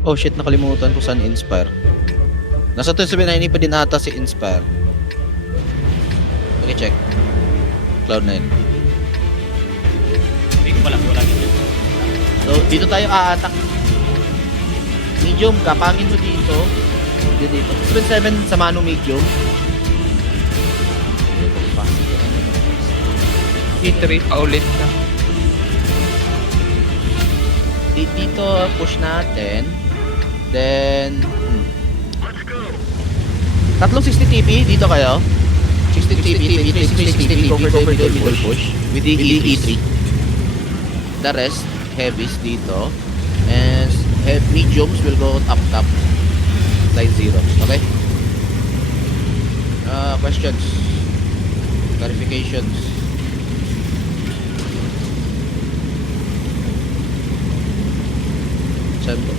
Oh shit, nakalimutan ko saan Inspire. Nasa 279 pa din ata si Inspire. Okay, check. Cloud9. Hindi ko pala, wala dito. So, dito tayo a-attack. Medium, kapangin mo dito. Dito. 77 sa mano medium. E3 paulit na. Dito push natin. Then tatlong 60 TP dito kayo. 60 TP, 60 TP cover the middle push with the E3. The rest heavies dito. And mediums will go top. Line 0. Okay? Questions. Clarifications.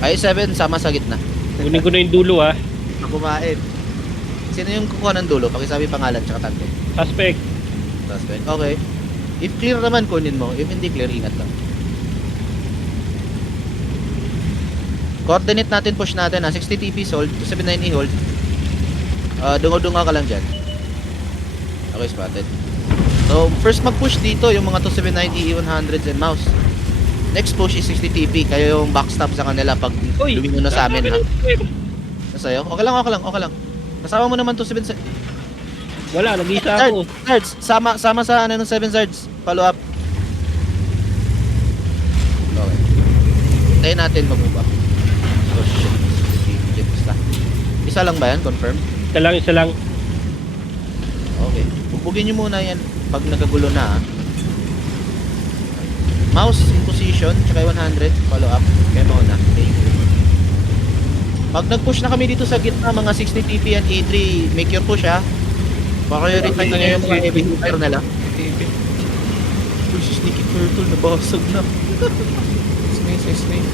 Ay, 7, sama sa gitna. Kunin ko na yung dulo ah. Kumain. Sino yung kukuha ng dulo? Pakisabi pangalan tsaka tante. Suspect. Suspect. Okay. If clear naman, kunin mo. If hindi clear, ingat lang. Coordinate natin, push natin ha. 60 TP hold, 279 hold. Dungo-dunga ka lang dyan. Okay, spotted. So, first mag-push dito yung mga 279 E100s and mouse. Next push is 60 TP. Kayo yung backstab sa kanila pag lumingon na sa amin ha. Nasa'yo? Okay lang. Kasama mo naman 279. Wala, nag-isa ako. Zards, sama sa ano ng 7 Zards. Follow up. Okay. Tayo natin mag-move up. Oh shit. Isa lang ba yan? Confirm? Isa lang. Okay. Bubugin nyo muna yan pag nagagulo na ha. Mouse in position, tsaka 100. Follow up. Kaya mauna. Okay. Pag nag-push na kami dito sa gitna, mga 60 TP and E3, make your push ha. Prioritize nyo yung mga heavy hitter nila. Uy, si Sneaky Turtle, nabasag na. Snake.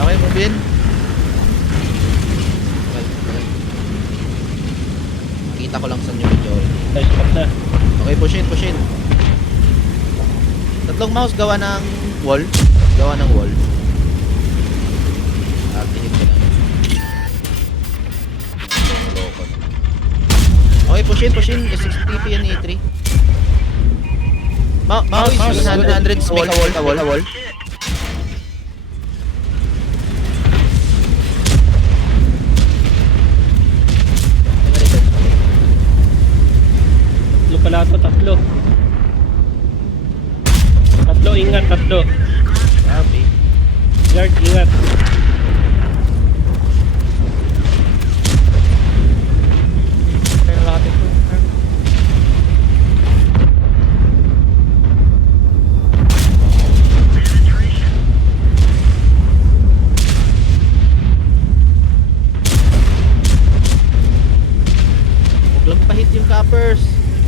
Okay, move in. Nakita ko lang saan yung video. Nice spot na. Okay, push in. Tatlong mouse gawa ng wall. Tingin ko lang. Okay, push in. 60 TP and E3. Mouse, 100 wall. Tatlo pala ito, tatlo. Ingat. Copy. Guard, ingat. Pero natin to. Huwag lang pahit yung coppers.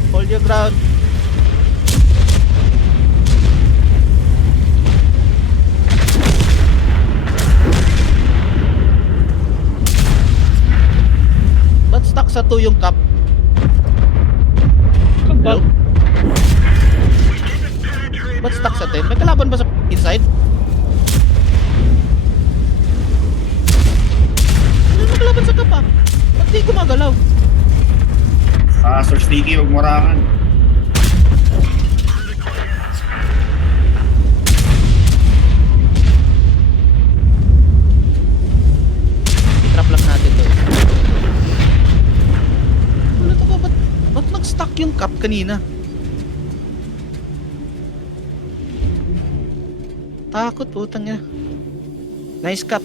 Hold your ground. Ba't stuck sa 2 yung cup? Kapag. Ba't stuck sa 10? May kalaban ba sa inside? Ano may kalaban sa cup ah? Ba't di gumagalaw? Sir Sticky, huwag morangan. I-trap lang natin to. Ano to ba? Ba't nag-stuck yung cup kanina? Takot, putang niya. Nice cup.